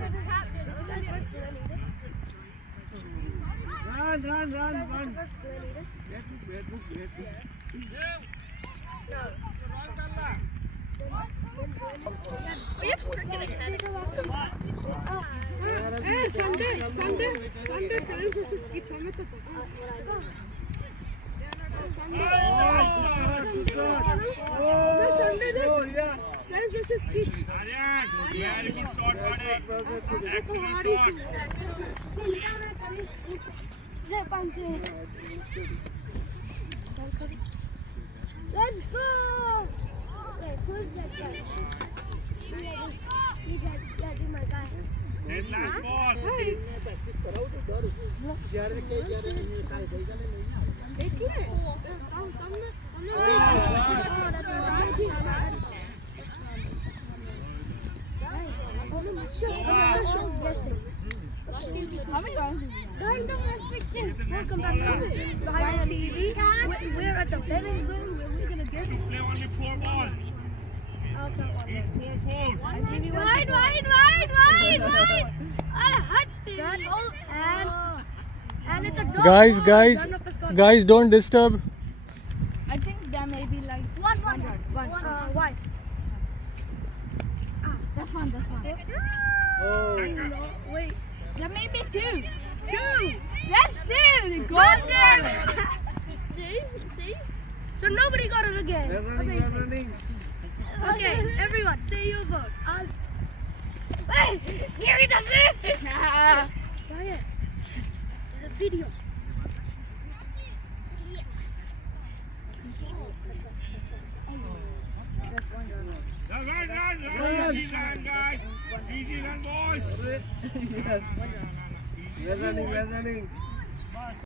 Run. Sunday, parents versus kids. Parents versus kids. Very good shot, buddy. Excellent shot. Let's go! Wait, who's that guy? My guy. Set last ball. How many rounds is it? Welcome back behind the TV. We're at the betting room. We're gonna get You play only 4 balls. Eat 4 balls. Wide. And it's a dog. Guys, don't disturb. I think there may be like one. Why? That's one. Oh. No, wait. There may be two. That's two. Go there. See? So nobody got it again. They're running. Okay, everyone, say your vote. Hey, Gary does it. Quiet. There's a video. Run. Easy run, guys. Easy run, boys. We're running.